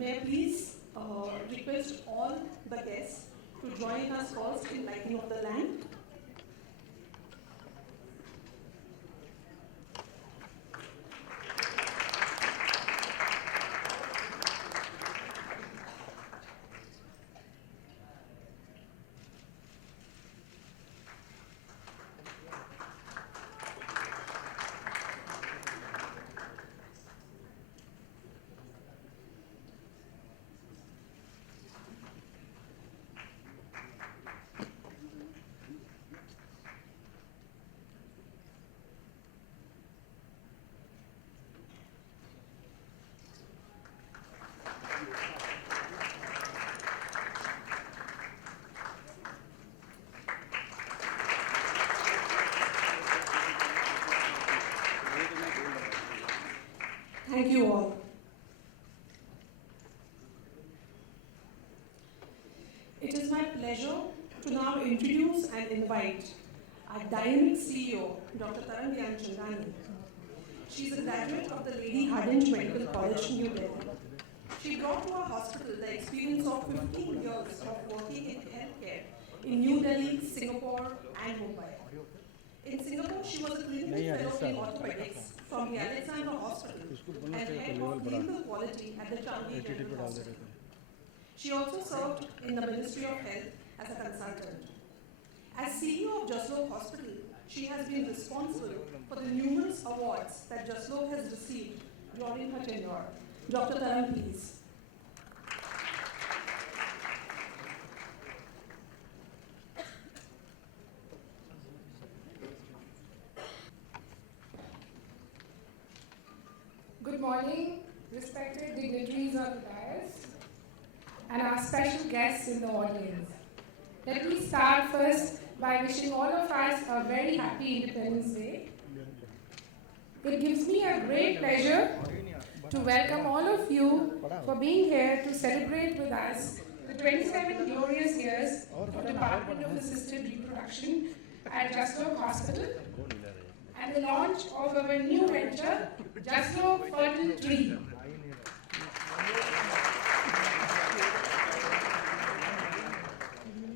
May I please request all the guests to join us first in lighting of the lamp. Thank you all. It is my pleasure to now introduce and invite our dynamic CEO, Dr. Taran Chandani. She is a graduate of the Lady Hardinge Medical College, New Delhi. She brought to our hospital the experience of 15 years of working in healthcare in New Delhi, Singapore, and Mumbai. In Singapore, she was a clinical fellow in orthopedics from the Alexandra Hospital and head of clinical quality at the Changi General Hospital. She also served in the Ministry of Health as a consultant. As CEO of Jaslok Hospital, she has been responsible for the numerous awards that Jaslok has received during her tenure. Dr. Taran, please. Good morning, respected dignitaries of the dais and our special guests in the audience. Let me start first by wishing all of us a very happy Independence Day. It gives me a great pleasure to welcome all of you for being here to celebrate with us the 27 glorious years of Department of Assisted Reproduction at Jaslok Hospital and the launch of our new venture, Jaslok FertilTree.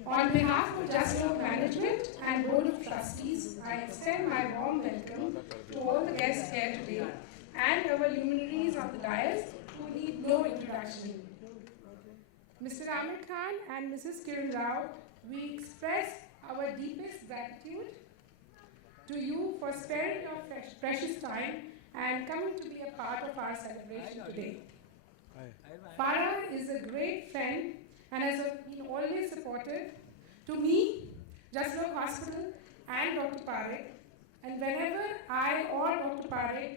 On behalf of Jaslok Management and Board of Trustees, I extend my warm welcome to all the guests here today and our luminaries of the dais who need no introduction. Mr. Aamir Khan and Mrs. Kiran Rao, we express our deepest gratitude to you for sparing your precious time and coming to be a part of our celebration today. Farah is a great friend and has been always supportive to me, Jaslok Hospital, and Dr. Parekh. And whenever I or Dr. Parekh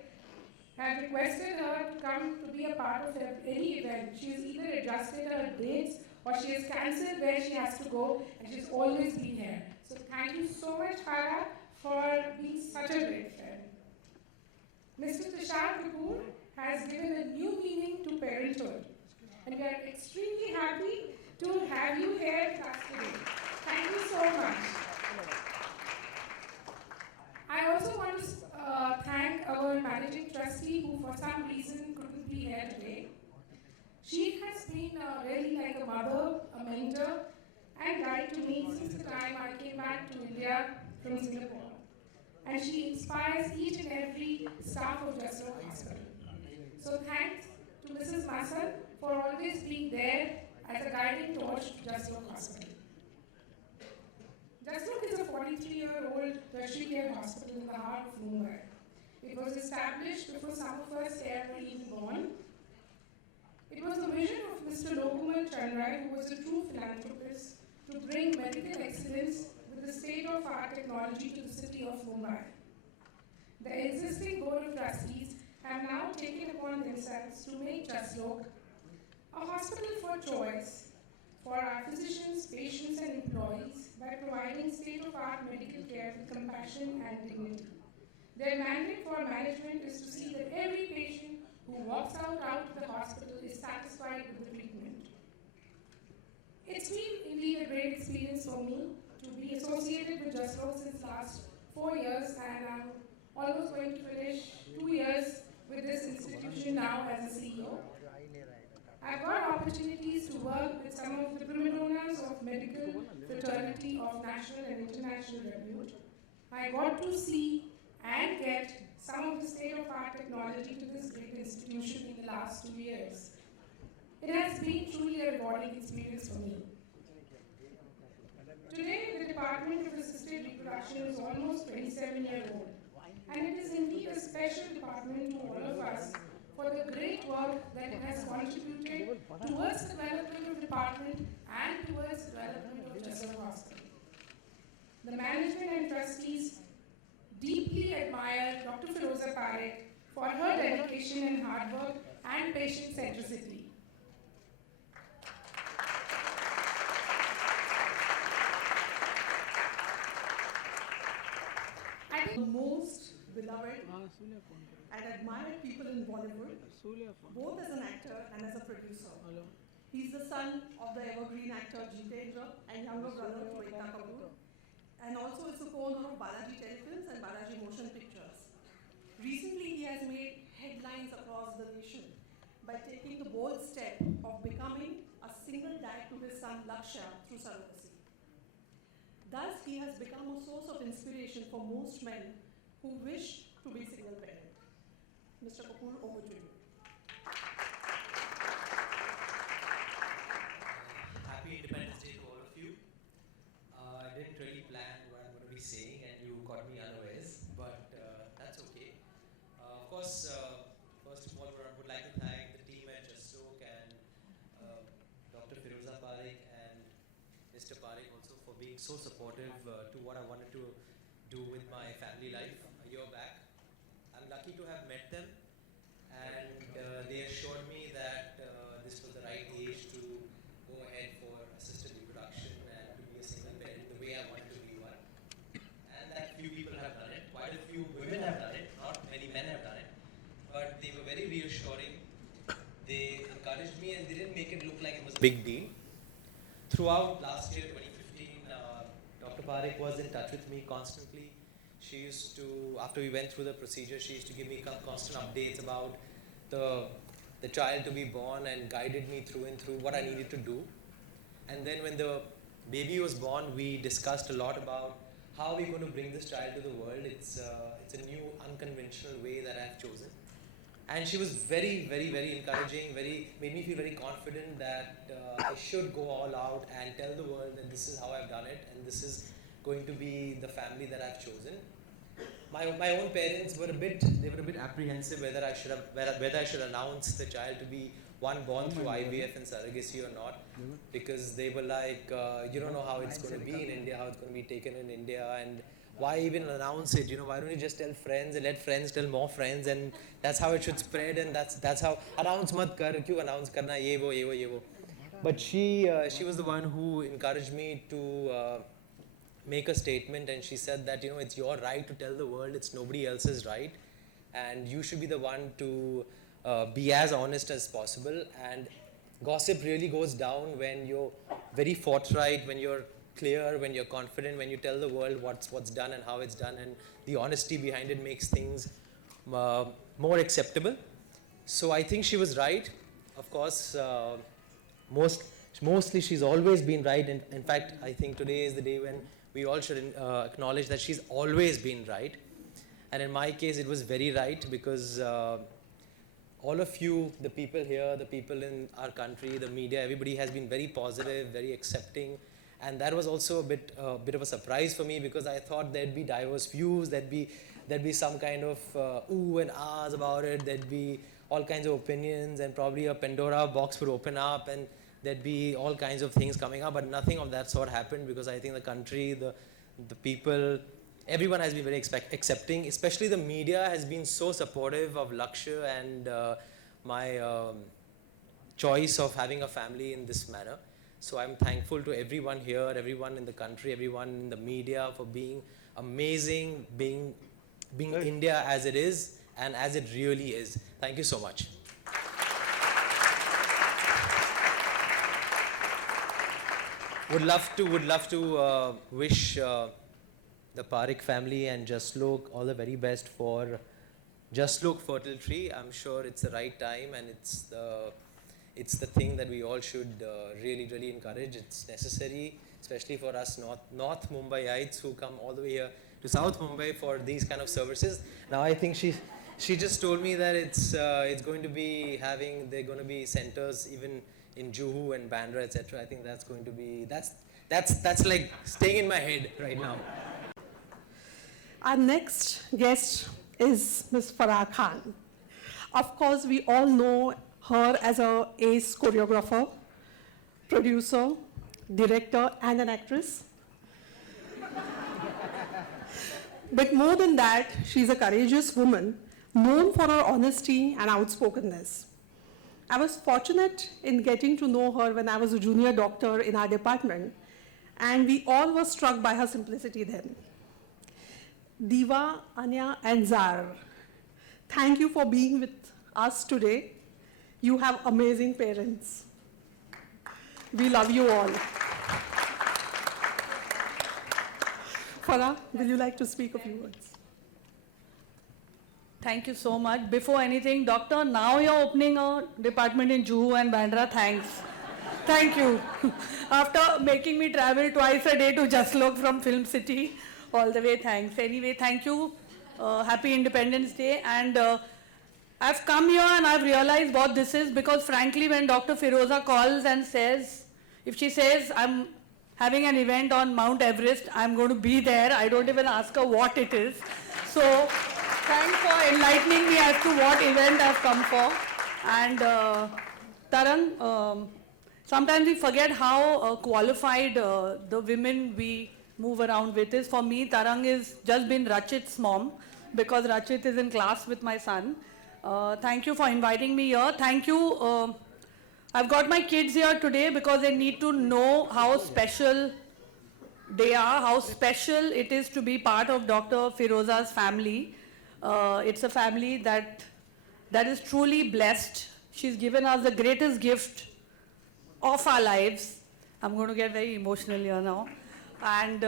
have requested her to come to be a part of any event, she has either adjusted her dates or she has cancelled where she has to go, and she's always been here. So thank you so much, Farah, for being such a great friend. Mr. Tusshar Kapoor has given a new meaning to parenthood, and we are extremely happy to have you here with us today. Thank you so much. I also want to thank our managing trustee who for some reason couldn't be here today. She has been really like a mother, a mentor, and guide to me since the time I came back to India from Singapore. And she inspires each and every staff of Jaslok Hospital. So thanks to Mrs. Masal for always being there as a guiding torch to Jaslok Hospital. Jaslok is a 43-year-old tertiary care hospital in the heart of Mumbai. It was established before some of us here were even born. It was the vision of Mr. Lokumal Chandrai, who was a true philanthropist, to bring medical excellence with the state-of-art technology to the city of Mumbai. The existing Board of Trustees have now taken upon themselves to make Jaslok a hospital for choice for our physicians, patients, and employees by providing state-of-art medical care with compassion and dignity. Their mandate for management is to see that every patient who walks out of the hospital is satisfied with the treatment. It's been indeed a great experience for me to be associated with Jaslok since last 4 years, and I'm almost going to finish 2 years with this institution now as a CEO. I've got personality of national and international repute. I got to see and get some of the state-of-art technology to this great institution in the last 2 years. It has been truly a rewarding experience for me. Today, the Department of Assisted Reproduction is almost 27-year-old, and it is indeed a special department to all of us for the great work that it has contributed towards the development of the department and towards the development of Jaslok Hospital. The management and trustees deeply admire Dr. Firoza Parekh for her dedication and hard work and patient centricity. I think The most beloved and admired people in Bollywood, both as an actor and as a producer. He's the son of the evergreen actor Jitendra and younger brother to Tusshar Kapoor, and also is the co-owner of Balaji Telefilms and Balaji Motion Pictures. Recently, he has made headlines across the nation by taking the bold step of becoming a single dad to his son Lakshya through surrogacy. Thus, he has become a source of inspiration for most men who wish to be single parent. Mr. Kapoor, over to you. Happy Independence Day to all of you. I didn't really plan what I'm going to be saying, and you caught me unawares, but that's okay. Of course, first of all, I would like to thank the team at Jaslok and Dr. Firoza Parekh and Mr. Parekh also for being so supportive to what I wanted to do with my family life a year back. I'm lucky to have met them, and they assured me that this was the right age to go ahead for assisted reproduction and to be a single parent the way I wanted to be one. And that few people have done it. Quite a few women have done it. Not many men have done it. But they were very reassuring. They encouraged me and they didn't make it look like it was a big deal. Throughout last year, 2015, Dr. Parekh was in touch with me constantly. She used to, after we went through the procedure, she used to give me constant updates about the child to be born and guided me through and through what I needed to do. And then when the baby was born, we discussed a lot about how we're going to bring this child to the world. It's a new, unconventional way that I've chosen. And she was very, very, very encouraging, made me feel very confident that I should go all out and tell the world that this is how I've done it and this is going to be the family that I've chosen. My own parents were a bit apprehensive whether I should announce the child to be one born through IVF and surrogacy or not, because they were like, you don't know how it's going to be in India, how it's going to be taken in India, and why even announce it? Why don't you just tell friends and let friends tell more friends, and that's how it should spread, and that's how announce mat kar, kyun announce karna, ye wo. But she was the one who encouraged me to make a statement, and she said that it's your right to tell the world, it's nobody else's right, and you should be the one to be as honest as possible. And gossip really goes down when you're very forthright, when you're clear, when you're confident, when you tell the world what's done and how it's done, and the honesty behind it makes things more acceptable. So I think she was right. Of course, mostly she's always been right. In fact, I think today is the day when we all should acknowledge that she's always been right. And in my case, it was very right, because all of you, the people here, the people in our country, the media, everybody has been very positive, very accepting. And that was also a bit of a surprise for me, because I thought there'd be diverse views, there'd be some kind of ooh and ahs about it, there'd be all kinds of opinions, and probably a Pandora box would open up, and there'd be all kinds of things coming up. But nothing of that sort happened, because I think the country, the people, everyone has been very accepting. Especially the media has been so supportive of Lakshya and my choice of having a family in this manner. So I'm thankful to everyone here, everyone in the country, everyone in the media for being amazing, being India as it is and as it really is. Thank you so much. Would love to wish the Parekh family and Jaslok all the very best for Jaslok FertilTree. I'm sure it's the right time, and it's the thing that we all should really, really encourage. It's necessary, especially for us North Mumbaiites who come all the way here to South Mumbai for these kind of services. Now I think she just told me that it's going to be they're going to be centers even in Juhu and Bandra, etc. I think that's going to be, that's like staying in my head right now. Our next guest is Ms. Farah Khan. Of course, we all know her as a ace choreographer, producer, director, and an actress. But more than that, she's a courageous woman known for her honesty and outspokenness. I was fortunate in getting to know her when I was a junior doctor in our department, and we all were struck by her simplicity then. Diva, Anya, and Zar, thank you for being with us today. You have amazing parents. We love you all. Farah, will you like to speak a few words? Thank you so much. Before anything, doctor, now you're opening a department in Juhu and Bandra. Thanks. Thank you. After making me travel twice a day to Jaslok from Film City, all the way, thanks. Anyway, thank you. Happy Independence Day. And I've come here and I've realized what this is, because frankly, when Dr. Firoza calls and says, if she says, I'm having an event on Mount Everest, I'm going to be there. I don't even ask her what it is. So thanks for enlightening me as to what event I've come for. And Tarang, sometimes we forget how qualified the women we move around with is. For me, Tarang is just been Rachit's mom, because Rachit is in class with my son. Thank you for inviting me here. Thank you. I've got my kids here today because they need to know how special they are, how special it is to be part of Dr. Firoza's family. It's a family that is truly blessed. She's given us the greatest gift of our lives. I'm going to get very emotional here now. And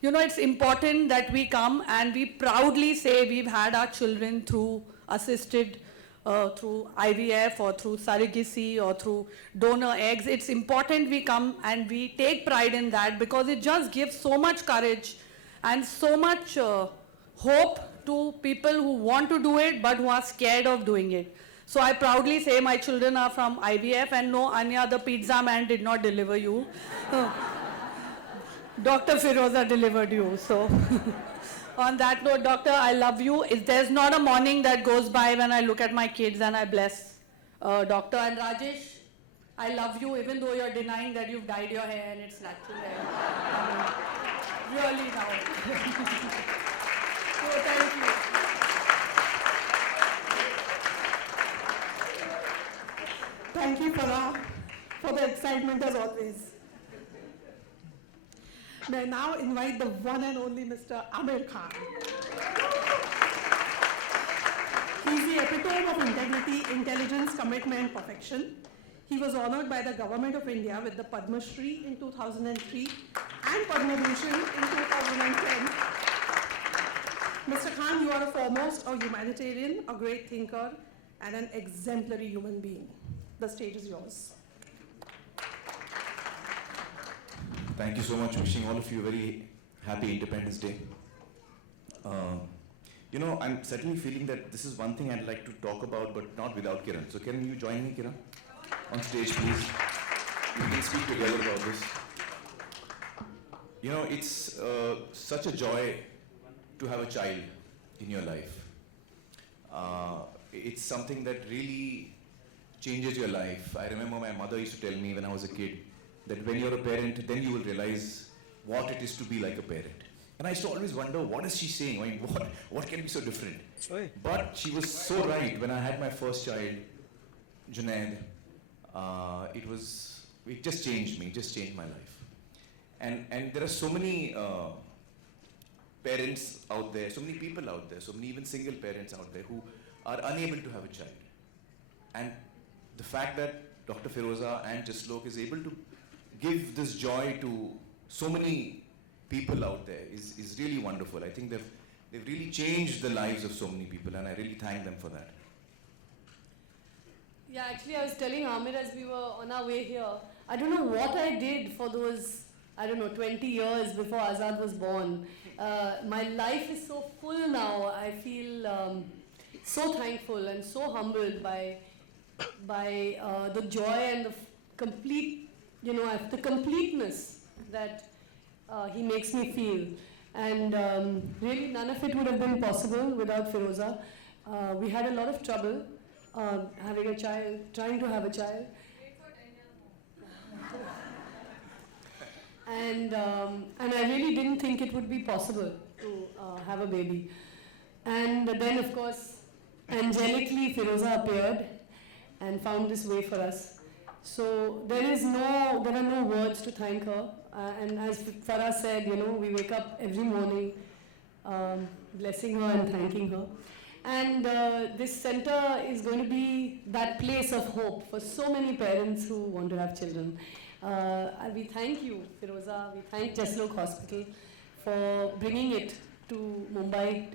you know, it's important that we come and we proudly say we've had our children through assisted, through IVF or through surrogacy or through donor eggs. It's important we come and we take pride in that, because it just gives so much courage and so much hope to people who want to do it but who are scared of doing it. So I proudly say my children are from IVF, and no, Anya, the pizza man did not deliver you. Dr. Firoza delivered you. So on that note, doctor, I love you. There's not a morning that goes by when I look at my kids and I bless doctor. And Rajesh, I love you, even though you're denying that you've dyed your hair and it's natural hair. Really now. So thank you. Thank you, Farah, for the excitement as always. May I now invite the one and only Mr. Aamir Khan. He's the epitome of integrity, intelligence, commitment, perfection. He was honored by the Government of India with the Padma Shri in 2003 and Padma Bhushan in 2010. Mr. Khan, you are a foremost a humanitarian, a great thinker, and an exemplary human being. The stage is yours. Thank you so much. Wishing all of you a very happy Independence Day. You know, I'm certainly feeling that this is one thing I'd like to talk about, but not without Kiran. So can you join me, Kiran? On stage, please. We can speak together about this. You know, it's such a joy to have a child in your life. It's something that really changes your life. I remember my mother used to tell me when I was a kid that when you're a parent, then you will realize what it is to be like a parent. And I used to always wonder, what is she saying? I mean, what can be so different? But she was so right. When I had my first child, Junaid, it just changed me, just changed my life. And there are so many parents out there, so many people out there, so many even single parents out there who are unable to have a child. And the fact that Dr. Firoza and Jaslok is able to give this joy to so many people out there is really wonderful. I think they've really changed the lives of so many people, and I really thank them for that. Yeah, actually, I was telling Aamir as we were on our way here, I don't know what I did for those, 20 years before Azad was born. My life is so full now. I feel so thankful and so humbled by the joy and the complete, the completeness that he makes me feel. And really, none of it would have been possible without Firoza. We had a lot of trouble having a child, trying to have a child. And I really didn't think it would be possible to have a baby. And then, of course, angelically, Firoza appeared and found this way for us. So there are no words to thank her. And as Farah said, we wake up every morning blessing her and thanking her. And this center is going to be that place of hope for so many parents who want to have children. We thank you, Firoza. We thank Jaslok Hospital for bringing it to Mumbai,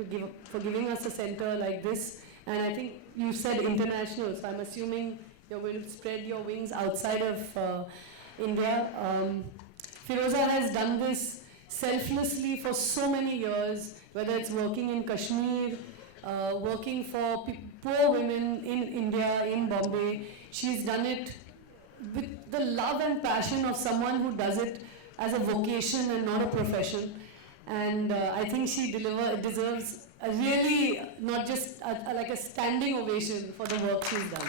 for giving us a center like this. And I think you said international, so I'm assuming you're going to spread your wings outside of India. Firoza has done this selflessly for so many years, whether it's working in Kashmir, working for poor women in India, in Bombay. She's done it with the love and passion of someone who does it as a vocation and not a profession. And I think she deserves a really, not just like a standing ovation for the work she's done.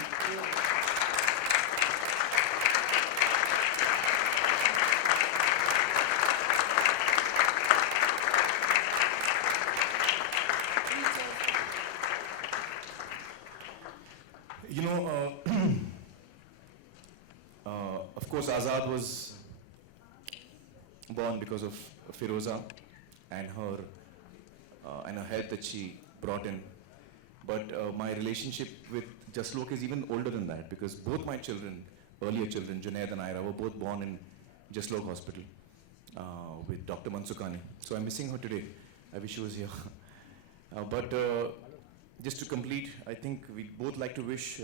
Of course, Azad was born because of Firoza and her health that she brought in. But my relationship with Jaslok is even older than that, because both my children, earlier children, Junaid and Ira, were both born in Jaslok Hospital with Dr. Mansukani. So I'm missing her today. I wish she was here. But just to complete, I think we'd both like to wish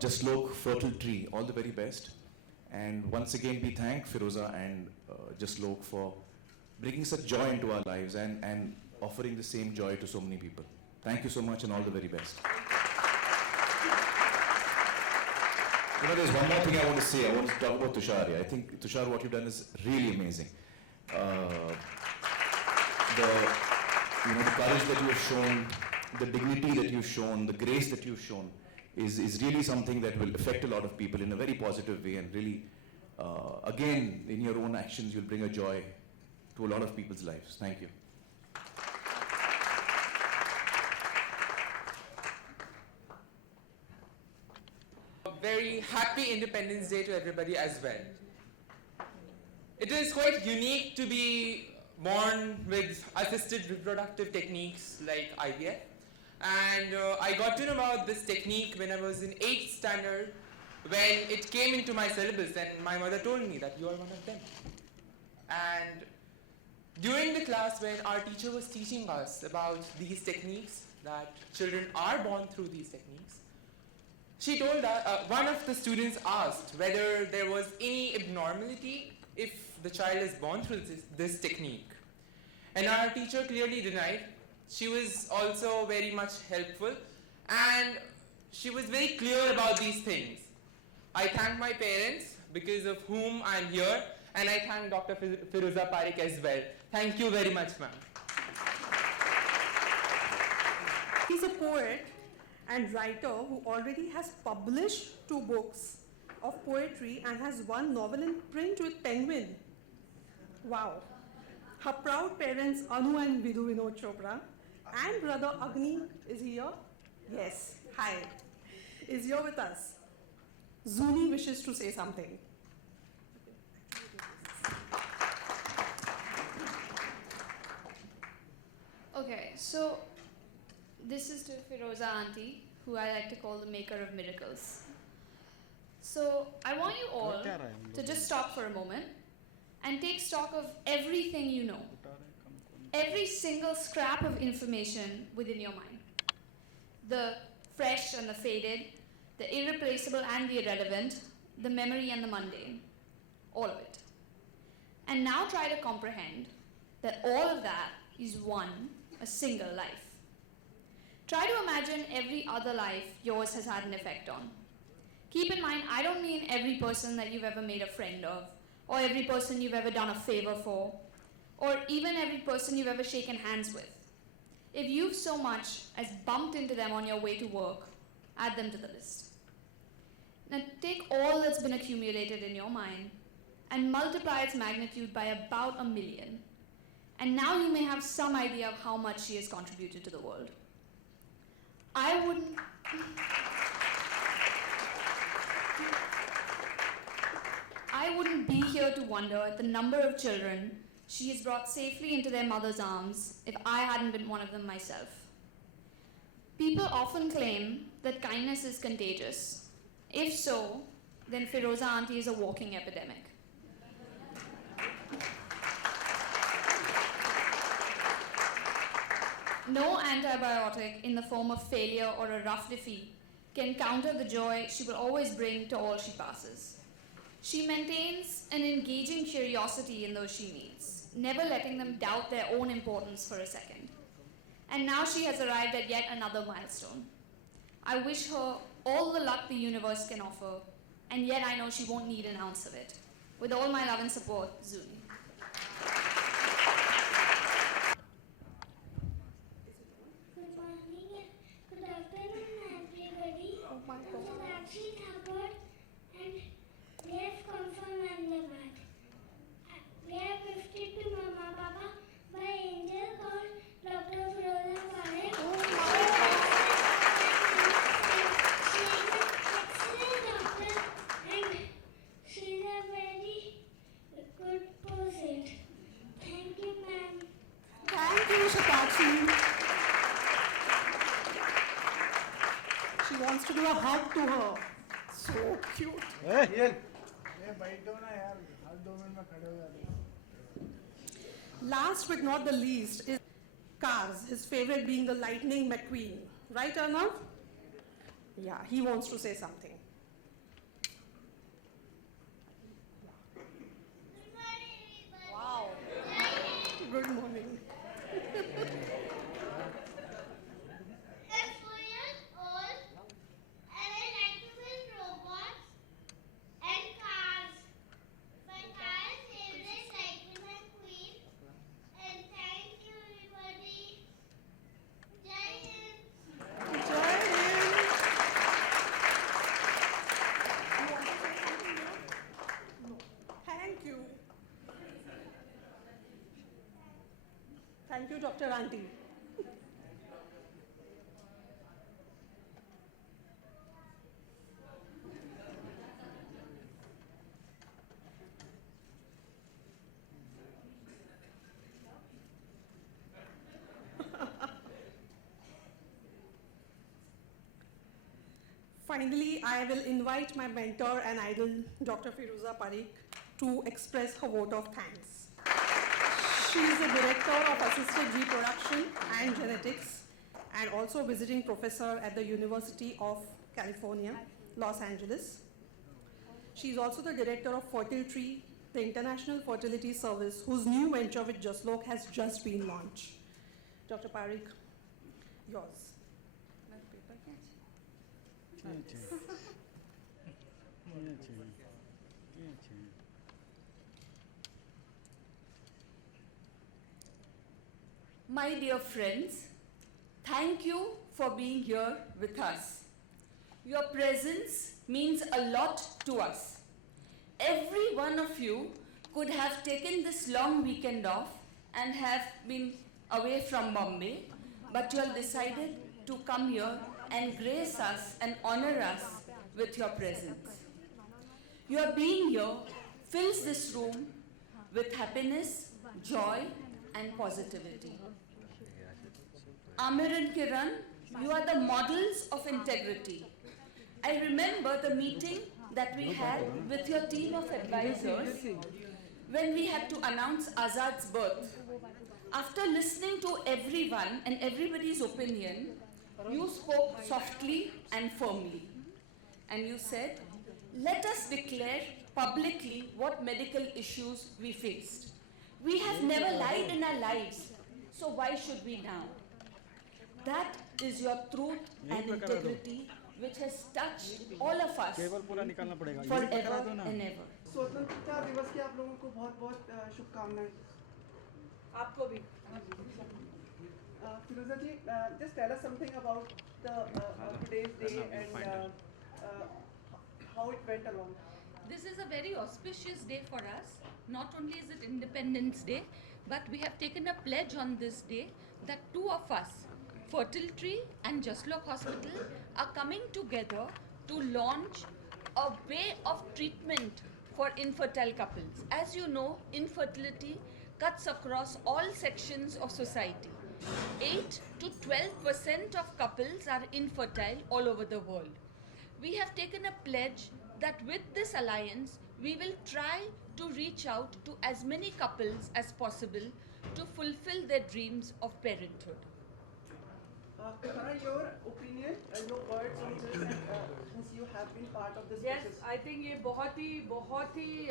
Jaslok, FertilTree, all the very best. And once again, we thank Firoza and Jaslok for bringing such joy into our lives and offering the same joy to so many people. Thank you so much and all the very best. There's one more thing I want to say. I want to talk about Tusshar here. I think, Tusshar, what you've done is really amazing. The courage that you have shown, the dignity that you've shown, the grace that you've shown is really something that will affect a lot of people in a very positive way, and really, again, in your own actions, you'll bring a joy to a lot of people's lives. Thank you. Very happy Independence Day to everybody as well. It is quite unique to be born with assisted reproductive techniques like IVF. And I got to know about this technique when I was in 8th standard, when it came into my syllabus, and my mother told me that you are one of them. And during the class when our teacher was teaching us about these techniques, that children are born through these techniques, she told us, one of the students asked whether there was any abnormality if the child is born through this technique. And our teacher clearly denied. She was also very much helpful, and she was very clear about these things. I thank my parents, because of whom I'm here, and I thank Dr. Firoza Parekh as well. Thank you very much, ma'am. He's a poet and writer who already has published 2 books of poetry and has 1 novel in print with Penguin. Wow. Her proud parents Anu and Vidhu Vinod Chopra and brother Agni is here. Yes, hi. Is here with us. Zuni wishes to say something. Okay, so this is to Firoza Auntie, who I like to call the maker of miracles. So I want you all to just stop for a moment and take stock of everything you know. Every single scrap of information within your mind. The fresh and the faded, the irreplaceable and the irrelevant, the memory and the mundane, all of it. And now try to comprehend that all of that is a single life. Try to imagine every other life yours has had an effect on. Keep in mind, I don't mean every person that you've ever made a friend of, or every person you've ever done a favor for, or even every person you've ever shaken hands with. If you've so much as bumped into them on your way to work, add them to the list. Now take all that's been accumulated in your mind and multiply its magnitude by about 1 million. And now you may have some idea of how much she has contributed to the world. I wouldn't be here to wonder at the number of children she has brought safely into their mother's arms if I hadn't been one of them myself. People often claim that kindness is contagious. If so, then Firoza Aunty is a walking epidemic. No antibiotic in the form of failure or a rough defeat can counter the joy she will always bring to all she passes. She maintains an engaging curiosity in those she meets, never letting them doubt their own importance for a second. And now she has arrived at yet another milestone. I wish her all the luck the universe can offer, and yet I know she won't need an ounce of it. With all my love and support, Zuni. Good morning, good afternoon, everybody. I'm Tusshar Kapoor, and we have come from Ahmedabad. We have gifted to Mama Papa by angel called Dr. Firoza Farah. She is an excellent doctor and she is a very good person. Thank you, ma'am. Thank you, Shataksi. She wants to do a hug to her. So cute. Last but not the least is cars, his favorite being the Lightning McQueen. Right, Arnav? Yeah, he wants to say something. Wow. Good morning. I'm 4 years old and I like to build robots and cars. My car is favorite Lightning McQueen. And thank you everybody. Jai Hind. Jai Hind. Thank you. Thank you, Dr. Aunty. Finally, I will invite my mentor and idol, Dr. Firoza Parikh, to express her vote of thanks. She is the Director of Assisted Reproduction and Genetics and also visiting professor at the University of California, Los Angeles. She is also the Director of FertilTree, the international fertility service whose new venture with Jaslok has just been launched. Dr. Parikh, yours. My dear friends, thank you for being here with us. Your presence means a lot to us. Every one of you could have taken this long weekend off and have been away from Bombay, but you have decided to come here and grace us and honor us with your presence. Your being here fills this room with happiness, joy, and positivity. Aamir and Kiran, you are the models of integrity. I remember the meeting that we had with your team of advisors when we had to announce Azad's birth. After listening to everyone and everybody's opinion, you spoke softly and firmly. and you said, let us declare publicly what medical issues we faced. We have never lied in our lives, so why should we now? That is your truth and integrity which has touched all of us forever and ever. स्वतंत्रता दिवस की आप लोगों को बहुत बहुत शुभकामनाएं. आपको भी. Firoza ji, just tell us something about today's day and how it went along. This is a very auspicious day for us. Not only is it Independence Day, but we have taken a pledge on this day that two of us, FertilTree and Jaslok Hospital, are coming together to launch a way of treatment for infertile couples. As you know, infertility cuts across all sections of society. 8 to 12% of couples are infertile all over the world. We have taken a pledge that with this alliance, we will try to reach out to as many couples as possible to fulfill their dreams of parenthood. Farah, your opinion, your words on this, since you have been part of this Yes, process. I think ये बहुत ही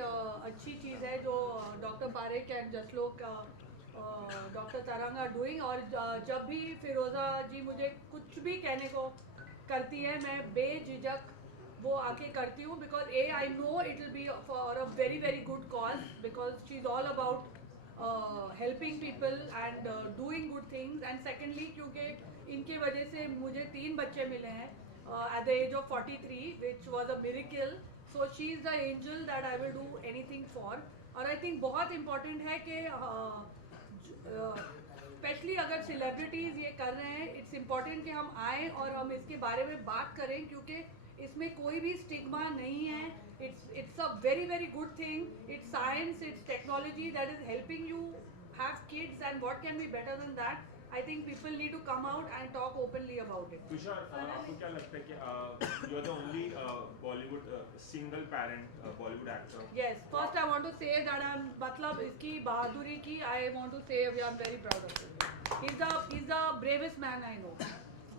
अच्छी चीज़ है जो doctor Parekh and Jaslok doctor तरंग are doing. और जब भी फिरोज़ा जी मुझे कुछ भी कहने को करती है, मैं बेझिझक वो आके करती हूँ, because I know it will be for a very very good cause, because she's all about helping people and doing good things. And secondly, क्योंकि इनके वजह से मुझे 3 बच्चे मिले हैं at the age of 43, which was a miracle. So she is the angel that I will do anything for. और I think बहुत important है कि स्पेशली अगर सेलिब्रिटीज़ ये कर रहे हैं, इट्स इम्पॉर्टेंट कि हम आएँ और हम इसके बारे में बात करें, क्योंकि इसमें कोई भी स्टिग्मा नहीं है. It's a very very good thing. It's science, it's technology that is helping you have kids, and what can be better than that? I think people need to come out and talk openly about it. Tushar, आपको क्या लगता है कि you are the only Bollywood single parent Bollywood actor? Yes, first I want to say that I'm मतलब इसकी बहादुरी की I want to say we are very proud of him. He's the bravest man I know.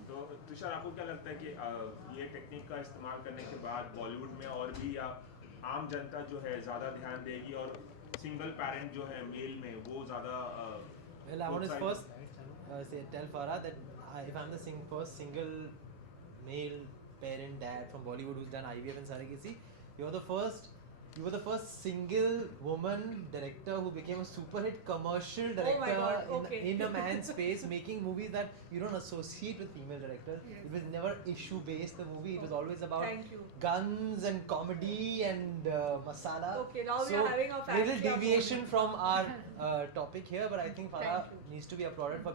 तो तुषार, आपको क्या लगता है कि ये टेक्निक का इस्तेमाल करने के बाद बॉलीवुड में और भी या आम जनता जो है ज़्यादा ध्यान देगी और सिंगल पेरेंट जो है मेल में वो ज़्यादा Well, I want to first tell Farah that if I'm the first single male parent dad from Bollywood who's done IVF and surrogacy, you were the first single woman director who became a super hit commercial director in a man's space, making movies that you don't associate with female directors. Yes. It was never issue based, the movie. It was always about guns and comedy and masala. Okay, now we are having a little deviation from our topic here, but I think Farah needs to be applauded for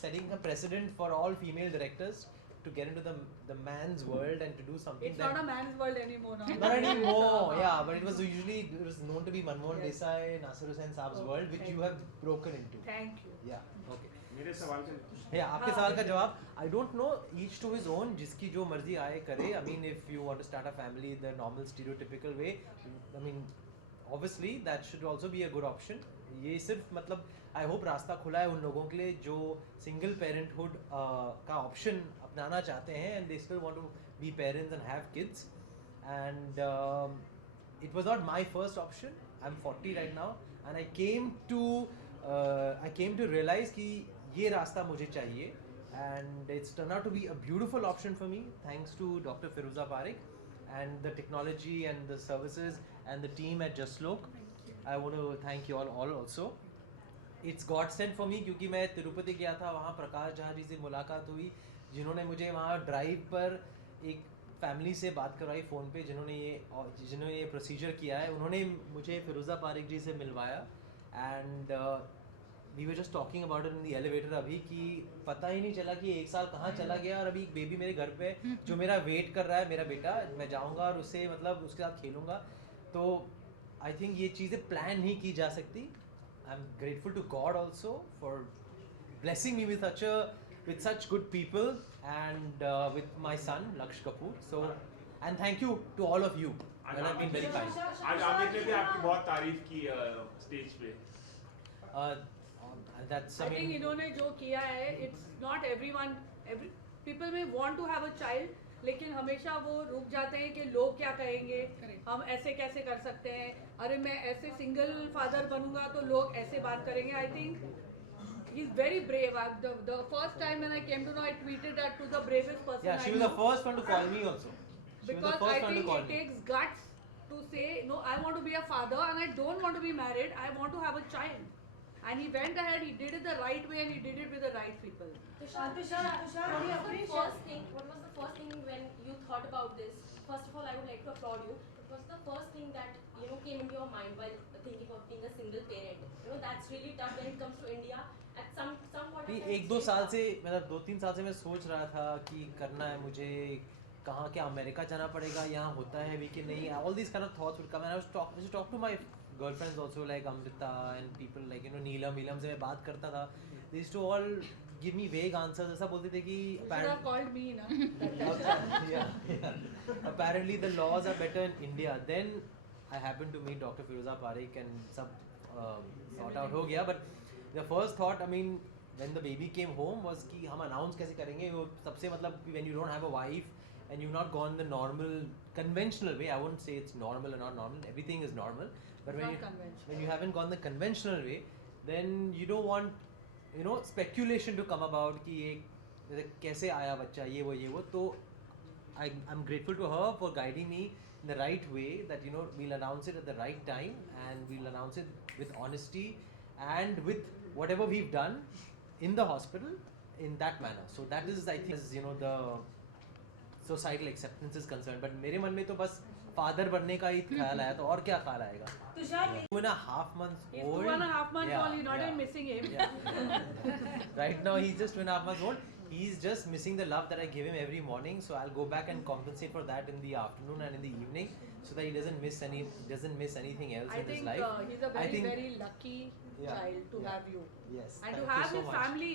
setting a precedent for all female directors to get into the man's world and to do something. It's not a man's world anymore now. Not anymore, yeah, but it was known to be Manmohan Desai, Nasir Hussain Saab's world, which you have broken into. Thank you. Yeah, okay. मेरे सवाल का Yeah, आपके सवाल का जवाब, I don't know, each to his own, जिसकी जो मर्जी आए करे. I mean, if you want to start a family the normal stereotypical way, I mean, obviously that should also be a good option. ये सिर्फ मतलब I hope रास्ता खुला है उन लोगों के लिए जो single parenthood का option अपनाना चाहते हैं and they still want to be parents and have kids. And it was not my first option. I'm 40 right now, and I came to realize कि ये रास्ता मुझे चाहिए, and it's turned out to be a beautiful option for me thanks to Dr. Firoza Parekh and the technology and the services and the team at Jaslok. I want to thank you all also. It's God sent for me क्योंकि मैं तिरुपति गया था, वहाँ प्रकाश झा जी से मुलाकात हुई जिन्होंने मुझे वहाँ ड्राइव पर एक फैमिली से बात करवाई फ़ोन पे जिन्होंने ये प्रोसीजर किया है. उन्होंने मुझे फिरोज़ा पारेख जी से मिलवाया and we were just talking about it in the elevator अभी कि पता ही नहीं चला कि 1 साल कहाँ चला गया और अभी एक बेबी मेरे घर पे जो मेरा वेट कर रहा है, मेरा बेटा. मैं जाऊँगा और उससे मतलब उसके साथ खेलूँगा. तो आई थिंक ये चीज़ें प्लान नहीं की जा सकती. I am grateful to God also for blessing me with such good people and with my son Laksh Kapoor. So, and thank you to all of you. You have been very kind. आज आमिर ने भी आपकी बहुत तारीफ की stage पे. That's I think इन्होंने जो किया है, it's not everyone. People may want to have a child, लेकिन हमेशा वो रुक जाते हैं कि लोग क्या कहेंगे, हम ऐसे कैसे कर सकते हैं, अरे मैं ऐसे सिंगल फादर बनूंगा तो लोग ऐसे बात करेंगे. I think he is very brave. The first time when I came to know, I tweeted that to the bravest person. Yeah, she was the first one to call me also. Because I think it takes guts to say, no, I want to be a father and I don't want to be married, I want to have a child. And he went ahead, he did it the right way and he did it with the right people. Tushar, what was the first thing when you thought about this? First of all, I would like to applaud you. What was the first thing that came into your mind while thinking of being a single parent? That's really tough when it comes to India. At some point. एक दो साल से मतलब 2-3 साल से मैं सोच रहा था कि करना है मुझे, कहाँ क्या अमेरिका जाना पड़ेगा, यहाँ होता है भी कि नहीं. All these kind of thoughts would come and I was talk to my girlfriends also, like Amrita and people like Neelam से मैं बात करता था. They used to all give me vague answers. ऐसा बोलते थे कि You should have called me, na? yeah. Apparently the laws are better in India. Then I happened to meet Dr. Firoza Parekh and सब sort out हो गया. But the first thought, I mean, when the baby came home was कि हम announce कैसे करेंगे. वो सबसे मतलब when you don't have a wife and you've not gone the normal conventional way. I wouldn't say it's normal or not normal. Everything is normal. But when you haven't gone the conventional way, then you don't want speculation to come about कि ये कैसे आया बच्चा, ये वो. तो I'm grateful to her for guiding me in the right way, that we'll announce it at the right time and we'll announce it with honesty and with whatever we've done in the hospital in that manner. So that is, I think, as the societal acceptance is concerned. But मेरे मन में तो बस father बनने का ही ख्याल आया, तो और क्या ख्याल आएगा. 2.5 months old. 2.5 months old. You're not even missing him. Right now he's just 2.5 months old. He's just missing the love that I give him every morning. So I'll go back and compensate for that in the afternoon and in the evening, so that he doesn't miss anything else in his life. I think he's a very lucky child to have you. Yes. And to have his family.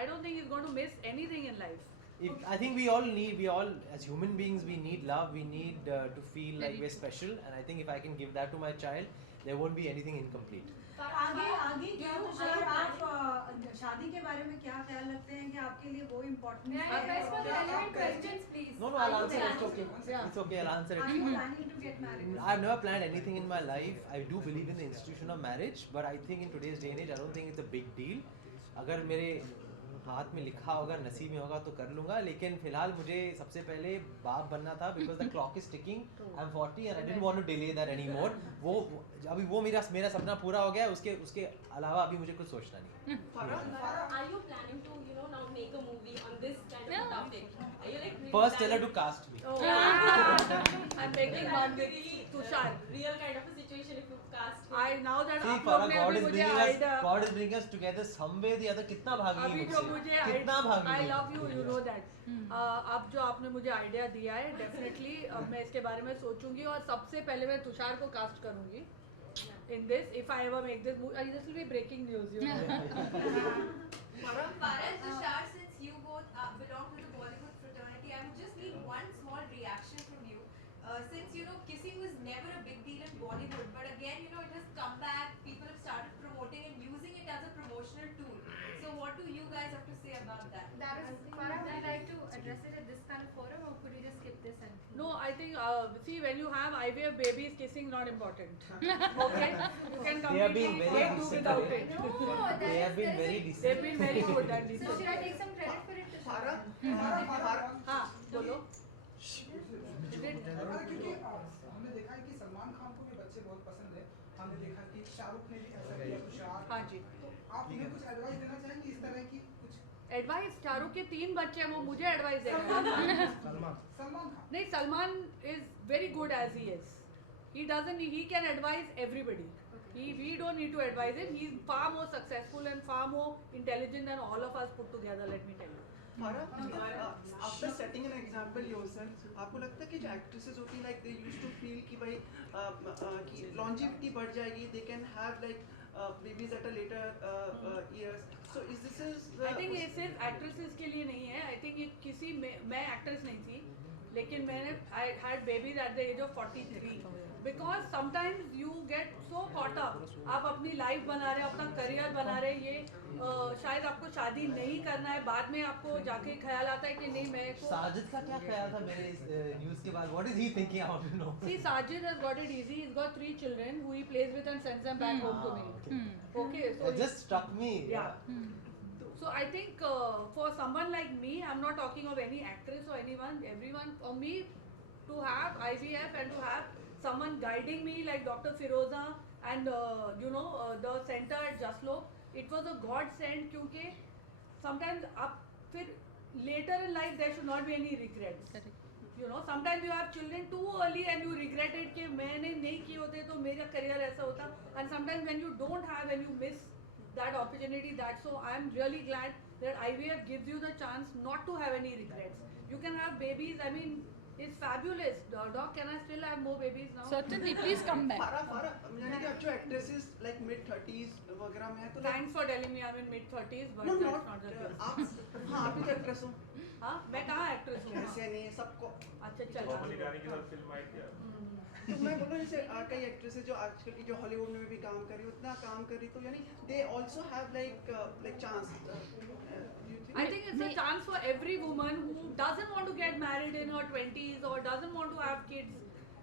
I don't think he's going to miss anything in life. I think we all as human beings, we need love, we need to feel like we're special, and I think if I can give that to my child, there won't be anything incomplete. आगे क्या तुषार, आप शादी के बारे में क्या ख्याल रखते हैं कि आपके लिए वो इम्पोर्टेंट है? No, I'll answer it. It's okay. I'll answer it. Are you planning to get married? I've never planned anything in my life. I do believe in the institution of marriage, but I think in today's day and age, I don't think it's a big deal. अगर मेरे हाथ में लिखा होगा, नसीब में होगा तो कर लूँगा, लेकिन फिलहाल मुझे सबसे पहले बाप बनना था, because the clock is ticking. I'm 40 and I didn't want to delay that anymore. अभी वो मेरा सपना पूरा हो गया, उसके अलावा अभी मुझे कुछ सोचना नहीं. Are you planning to now make a movie on this kind of topic? Are you like First tell her to cast me. I'm making one with Tushar. Real kind of a situation if you cast him. Now that See, Farah, God is bringing us together some way or the other. कितना भागी मुझसे, कितना भागी. I love you, you know that. अब जो आपने मुझे idea दिया है, डेफिनेटली मैं इसके बारे में सोचूंगी और सबसे पहले मैं तुषार को कास्ट करूंगी. In this, if I ever make this movie, this will be breaking news. Farah and Tushar, since you both belong to the Bollywood fraternity, I would just need one small reaction from you. Since kissing was never a big deal in Bollywood, but again it has come back. People have started promoting and using it as a promotional tool. So what do you guys have to say about that? Farah, would you like to address it at this kind of forum, or could you just skip this and? No, I think see, when you have IVF babies, kissing is not important. Okay, you can completely do without it. No, they have been very decent. They've been very good and decent. So should I take some credit for it? Farah. हाँ, बोलो. क्योंकि हमने देखा है कि सलमान खान को भी बच्चे बहुत पसंद है. हमने देखा कि शाहरुख ने भी ऐसा किया, तुषार. हाँ जी. तो आप उन्हें कुछ एडवाइस देना चाहेंगे इस तरह की कुछ? एडवाइस, शाहरुख के 3 बच्चे हैं, वो मुझे एडवाइस दे रहे हैं. सलमान खान. नहीं, Salman is very good as he is. He can advise everybody. We don't need to advise him. He's far more successful and far more intelligent than all of us put together, let me tell you. Farah, after setting an example yourself, आपको लगता है कि जो actresses होती हैं, like they used to feel कि भाई कि longevity बढ़ जाएगी, they can have like babies at a later years. So is this I think ये सिर्फ actresses के लिए नहीं है. I think ये किसी मैं actress नहीं थी. लेकिन मैंने I had babies at the age of 43 because sometimes you get so caught up. आप अपनी लाइफ बना रहे, अपना करियर बना रहे, ये शायद आपको शादी नहीं करना है, बाद में आपको जाके ख्याल आता है कि नहीं मैं को साजिद का क्या ख्याल था मेरे इस न्यूज़ के बाद? What is he thinking? I want to know. See, Sajid has got it easy. He's got 3 children who he plays with and sends them back home to me. Okay, so It just struck me. yeah. So I think for someone like me, I'm not talking of any actress or anyone, everyone, for me to have IVF and to have someone guiding me like Dr. Firoza and the center at Jaslok, it was a godsend क्योंकि sometimes up फिर later in life there should not be any regrets. You know, sometimes you have children too early and you regret it कि मैंने नहीं किए होते तो मेरा career ऐसा होता, and sometimes when you don't have and you miss that opportunity, so I'm really glad that IVF gives you the chance not to have any regrets. You can have babies, I mean, it's fabulous. Doc, can I still have more babies now? Certainly, please come back. Farah, यानी कि अब जो actresses like mid-30s वगैरह में है तो Thanks for telling me I'm in mid-30s, but no, that's not the case. आप हाँ आप भी actress हो. हाँ मैं कहाँ actress हूँ? ऐसे नहीं सबको. अच्छा चल. फिल्म आई क्या? तो मैं बोल रहा हूँ जैसे कई एक्ट्रेसेस जो आजकल की जो हॉलीवुड में भी काम कर रही उतना काम कर रही तो यानी they also have like chance. I think it's a chance for every woman who doesn't want to get married in her 20s or doesn't want to have kids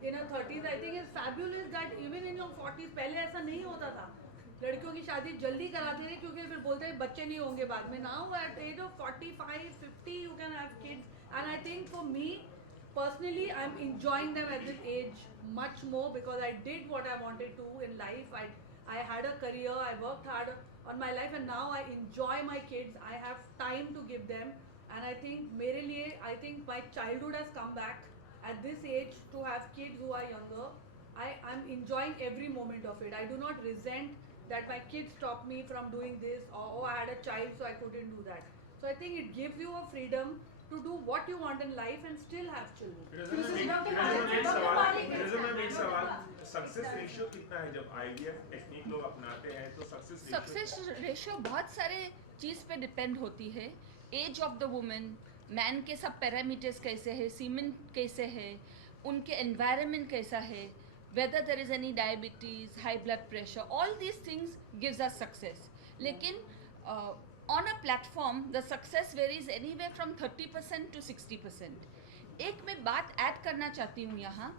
in her 30s. I think it's fabulous that even in your 40s, पहले ऐसा नहीं होता था. लड़कियों की शादी जल्दी कराते थे क्योंकि फिर बोलते हैं बच्चे नहीं होंगे बाद में. Now at the age of 45, 50 you can have kids, and I think for me personally I'm enjoying them at this age much more because I did what I wanted to in life. I had a career, I worked hard on my life, and now I enjoy my kids. I have time to give them, and I think मेरे लिए I think my childhood has come back at this age to have kids who are younger. I'm enjoying every moment of it. I do not resent that my kids stopped me from doing this or I had a child so I couldn't do that. So I think it gives you a freedom to do what you want in life and still have children. Success ratio कितना है जब IVF technique लोग अपनाते हैं तो success ratio बहुत सारे चीज़ पे डिपेंड होती है. Age of the woman, man के सब पैरामीटर्स कैसे है, सीमेन कैसे है, उनके एनवायरनमेंट कैसा है, whether there is any diabetes, high blood pressure, all these things gives us success. लेकिन on a platform the success varies anywhere from 30% to 60%. एक मैं बात ऐड करना चाहती हूँ यहाँ.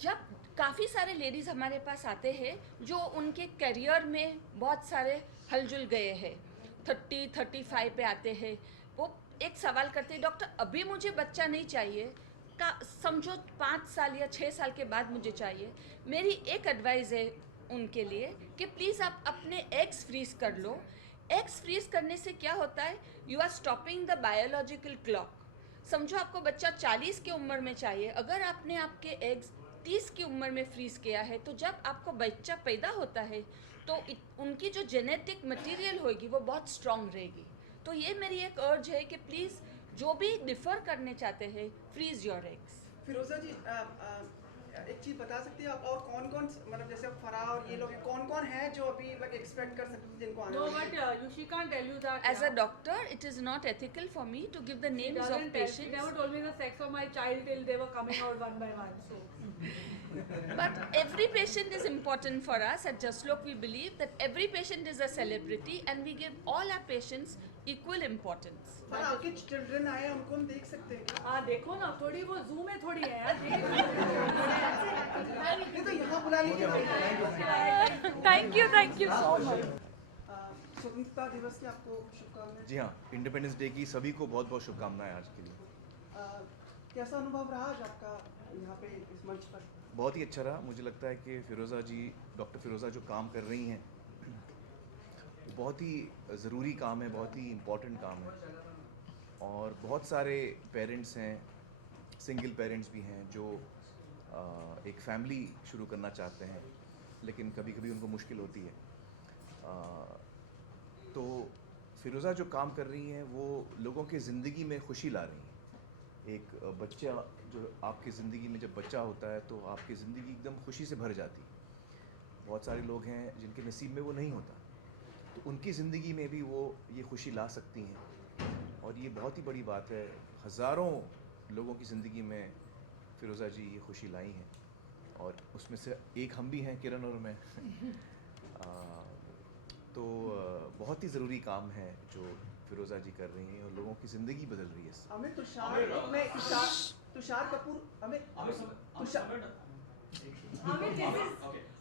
जब काफ़ी सारे लेडीज़ हमारे पास आते हैं जो उनके करियर में बहुत सारे हलजुल गए हैं, 30-35 पे आते हैं, वो एक सवाल करते हैं डॉक्टर अभी मुझे बच्चा नहीं चाहिए, का समझो 5 साल या 6 साल के बाद मुझे चाहिए. मेरी एक एडवाइस है उनके लिए कि प्लीज़ आप अपने एग्स फ्रीज कर लो. एग्स फ्रीज करने से क्या होता है, you are stopping the biological clock. समझो आपको बच्चा 40 की उम्र में चाहिए, अगर आपने आपके एग्स 30 की उम्र में फ्रीज किया है तो जब आपको बच्चा पैदा होता है तो उनकी जो जेनेटिक मटेरियल होगी वो बहुत स्ट्रांग रहेगी. तो ये मेरी एक अर्ज है कि प्लीज़ जो भी डिफ़र करने चाहते हैं फ्रीज योर एग्स. फिरोजा जी एक चीज़ बता सकती हैं आप और कौन मतलब जैसे फराह और ये लोग कौन हैं जो अभी एक्सपेक्ट कर सकते हैं जिनको आने No, but she can't tell you that. As a doctor, it is not ethical for me to give the names of patients. She never told me the sex of my child till they were coming out one by one. So. But every patient is important for us. At Jaslok, we believe that every patient is a celebrity and we give all our patients equal importance. पर आपके children आए उनको हम देख सकते हैं. हाँ देखो ना, थोड़ी वो जूम में थोड़ी है यार. ये तो यहाँ बुला लीजिए. Thank you so much. स्वतंत्रता दिवस की आपको शुभकामनाएं. जी हाँ, इंडिपेंडेंस डे की सभी को बहुत बहुत शुभकामनाएं आज के लिए. कैसा अनुभव रहा आज आपका यहाँ पे इस मंच पर? बहुत ही अच्छा रहा. मुझे लगता है कि फिरोज़ा जी, डॉक्टर फिरोज़ा जो काम कर रही हैं बहुत ही ज़रूरी काम है, बहुत ही इम्पोर्टेंट काम है. और बहुत सारे पेरेंट्स हैं, सिंगल पेरेंट्स भी हैं जो एक फैमिली शुरू करना चाहते हैं लेकिन कभी कभी उनको मुश्किल होती है. तो फिरोज़ा जो काम कर रही हैं वो लोगों की ज़िंदगी में खुशी ला रही हैं. एक बच्चा जो आपकी ज़िंदगी में जब बच्चा होता है तो आपकी ज़िंदगी एकदम खुशी से भर जाती है. बहुत सारे लोग हैं जिनके नसीब में वो नहीं होता, तो उनकी ज़िंदगी में भी वो ये खुशी ला सकती हैं और ये बहुत ही बड़ी बात है. हज़ारों लोगों की ज़िंदगी में फिरोज़ा जी ये खुशी लाई हैं, और उसमें से एक हम भी हैं, किरण और मैं। तो बहुत ही ज़रूरी काम है जो फिरोज़ा जी कर रही हैं, और लोगों की ज़िंदगी बदल रही है इससे। Aamir, Tushar Kapoor,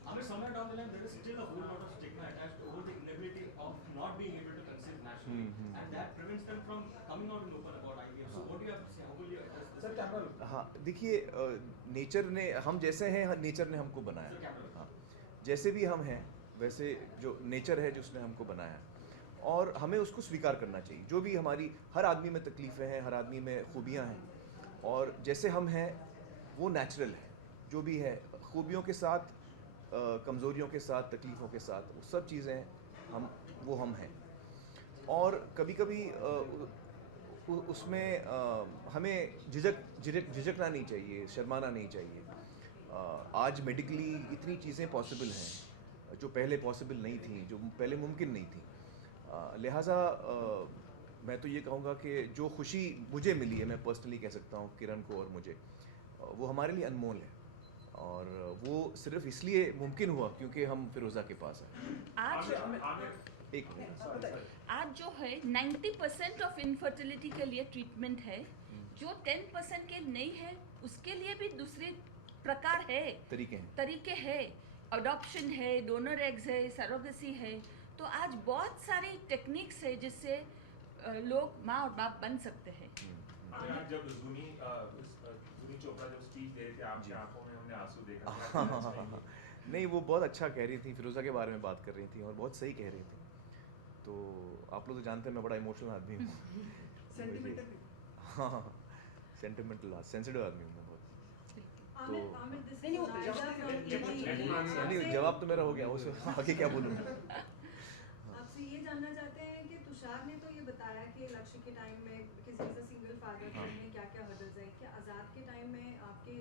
Aamir, somewhere down the line, there is still a whole lot of stigma attached over the inability of not being able to conceive naturally, and that prevents them from coming out and open about IVF. So, what do you have to say? How will you address this? हाँ, देखिए, nature ने, हम जैसे हैं, nature ने हमको बनाया। हाँ, जैसे भी हम हैं वैसे जो नेचर है जिसने हमको बनाया, और हमें उसको स्वीकार करना चाहिए। जो भी हमारी, हर आदमी में तकलीफ़ें हैं, हर आदमी में खूबियाँ हैं, और जैसे हम हैं वो नेचुरल है। जो भी है, खूबियों के साथ, कमज़ोरियों के साथ, तकलीफ़ों के साथ, वो सब चीज़ें हम हैं। और कभी कभी उसमें हमें झिझकना नहीं चाहिए, शर्माना नहीं चाहिए। आज मेडिकली इतनी चीज़ें पॉसिबल हैं जो पहले पॉसिबल नहीं थी, जो पहले मुमकिन नहीं थी। लिहाजा मैं तो ये कहूँगा कि जो खुशी मुझे मिली है, मैं पर्सनली कह सकता हूँ, किरण को और मुझे, वो हमारे लिए अनमोल है, और वो सिर्फ इसलिए मुमकिन हुआ क्योंकि हम फिरोज़ा के पास हैं। आज जो है 90% ऑफ इनफर्टिलिटी के लिए ट्रीटमेंट है, जो 10% के नहीं है उसके लिए भी दूसरे प्रकार है, तरीके हैं। अडॉप्शन है, डोनर एग्स है, सरोगेसी है। तो आज बहुत सारी टेक्निक्स है जिससे लोग माँ और बाप बन सकते हैं। जब जुनी चोपड़ा जब स्पीच दे रही थी, आपकी आंखों में हमने आंसू देखा। नहीं, वो बहुत अच्छा कह रही थी, फिरोज़ा के बारे में बात कर रही थी, और बहुत सही कह रही थी। तो आप लोग तो जानते हैं मैं बड़ा इमोशनल आदमी हूँ। हाँ, सेंटिमेंटल, सेंसिटिव आदमी हूँ मैं बहुत। नहीं, जवाब तो मेरा हो गया, उसे आगे क्या बोलूँ। आपसे ये जानना चाहते हैं कि तुषार ने तो ये बताया कि लक्ष्य के टाइम में किसी से सिंगल फादर में क्या क्या हर्डल्स हैं, क्या आज़ाद के टाइम में आपके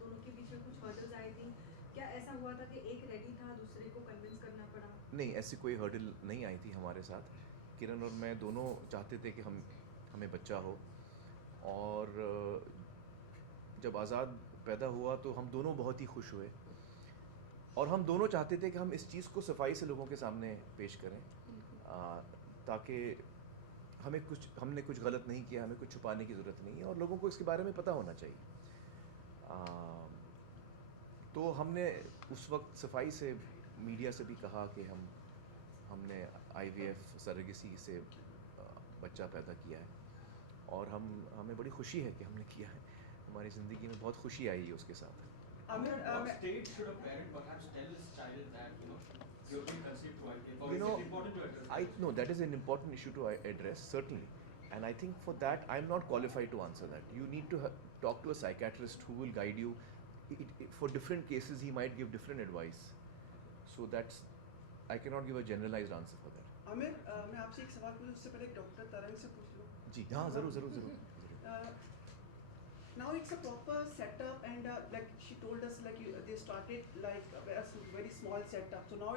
दोनों के बीच में कुछ हर्डल्स आई थी? क्या ऐसा हुआ था कि एक रेडी था, दूसरे को कन्विंस करना पड़ा? नहीं, ऐसी कोई हर्डल नहीं आई थी हमारे साथ। किरण और मैं दोनों चाहते थे कि हमें बच्चा हो, और जब आज़ाद पैदा हुआ तो हम दोनों बहुत ही खुश हुए, और हम दोनों चाहते थे कि हम इस चीज़ को सफाई से लोगों के सामने पेश करें, ताकि हमने कुछ गलत नहीं किया, हमें कुछ छुपाने की ज़रूरत नहीं है, और लोगों को इसके बारे में पता होना चाहिए। तो हमने उस वक्त सफाई से मीडिया से भी कहा कि हमने IVF सरोगेसी से बच्चा पैदा किया है, और हमें बड़ी खुशी है कि हमने किया है। हमारी ज़िंदगी में बहुत खुशी आई है उसके साथ। What stage should a parent perhaps tell his child that you're being conceived through IVF? Or is it important to address? No, that is an important issue to address, certainly, and I think for that I'm not qualified to answer that. You need to talk to a psychiatrist who will guide you. For different cases, he might give different advice. So I cannot give a generalized answer for that. Aamir, मैं आपसे एक सवाल पूछूं, उससे पहले doctor तरंग से पूछ लूं। जी हाँ, ज़रूर। Now it's a proper setup, and like she told us, like they started like a very small setup. So now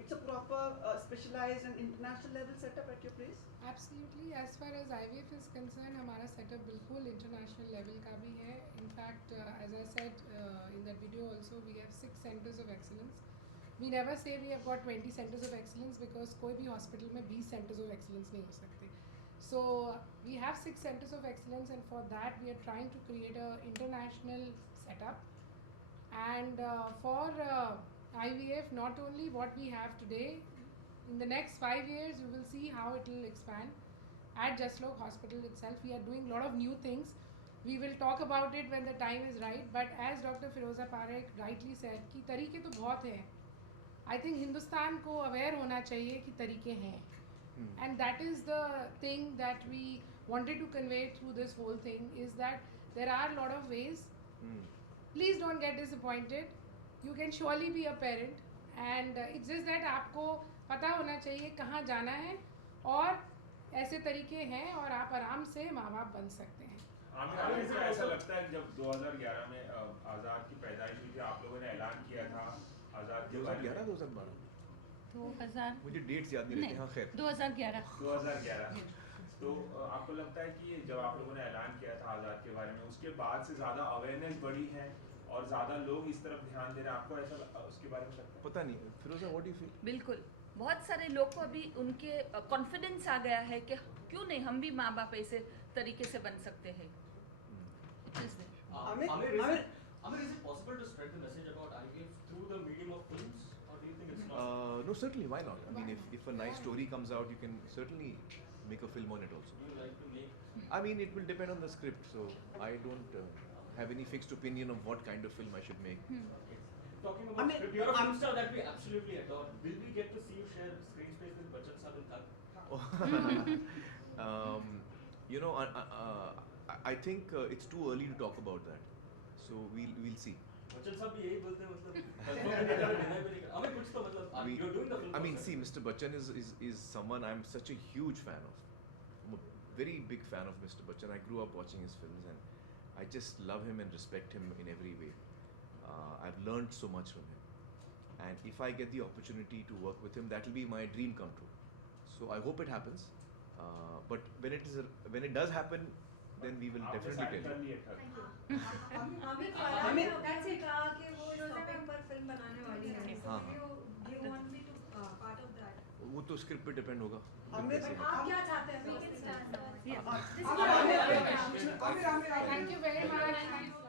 it's a proper specialized and international level setup at your place. Absolutely. As far as IVF is concerned, हमारा setup बिल्कुल international level का भी है. In fact, as I said in that video also, we have 6 centers of excellence. We never say we have got 20 centers of excellence because कोई भी hospital में 20 centers of excellence नहीं हो सकते. So we have 6 centers of excellence, and for that we are trying to create an international setup. And for IVF, not only what we have today, in the next 5 years you will see how it will expand. At Jaslok hospital itself, we are doing a lot of new things. We will talk about it when the time is right. But as Dr. Firoza Parekh rightly said, कि तरीके तो बहुत हैं. I think Hindustan को aware होना चाहिए कि तरीके हैं. And that is the thing that we wanted to convey through this whole thing, is that there are a lot of ways. Please don't get disappointed. You can surely be a parent, and it's just that आपको पता होना चाहिए कहाँ जाना है, और ऐसे तरीके हैं, और आप आराम से माँ बाप बन सकते हैं। आमिर, ऐसा लगता है जब 2011 में आज़ाद की पैदाइश हुई थी, आप लोगों ने ऐलान किया था आज़ाद के बारे में। 2011 2012 मुझे डेट्स याद नहीं रहती। हाँ, खैर 2011 तो आपको लगता है कि जब आप लोगों ने ऐलान किया था आज़ाद के बारे में, उसके बाद से ज़्यादा अवेयरनेस बढ़ी है और ज़्यादा लोग इस तरफ ध्यान दे रहे हैं, आपको ऐसा उसके बारे में लगता है? पता नहीं, फिरोजा व्हाट डू यू फील? बिल्कुल, बहुत सारे लोग को अभी उनके कॉन्फिडेंस आ गया है कि क्यों नहीं हम भी माँ बाप ऐसे तरीके से बन सकते हैं. Aamir, is it possible to spread the message about IVF through the medium of films, or do you think it's not? No, certainly, why not? I mean, if a nice story comes out, you can certainly make a film on it also. Do you like to make? I mean, it will depend on the script, so I don't have any fixed opinion of what kind of film I should make. Talking about script, you're a film star that we absolutely adore. Will we get to see you share screen space with Bachchan Sahab in Uncut? You know, I think it's too early to talk about that. So we'll see. Bachchan Sahab भी यही बोलते हैं, मतलब Aamir कुछ तो मतलब you're doing the film. I mean, see, Mr. Bachchan is someone I'm such a huge fan of. I'm a very big fan of Mr. Bachchan. I grew up watching his films and I just love him and respect him in every way. I've learned so much from him. And if I get the opportunity to work with him, that will be my dream come true. So I hope it happens. But when it does happen, then we will definitely tell you. Aamir Farah ने कैसे कहा कि वो इस topic पर film बनाने वाली है, so do you want me to part of that? वो तो स्क्रिप्ट पे डिपेंड होगा. आप क्या चाहते हैं? We can stand. Thank you very much.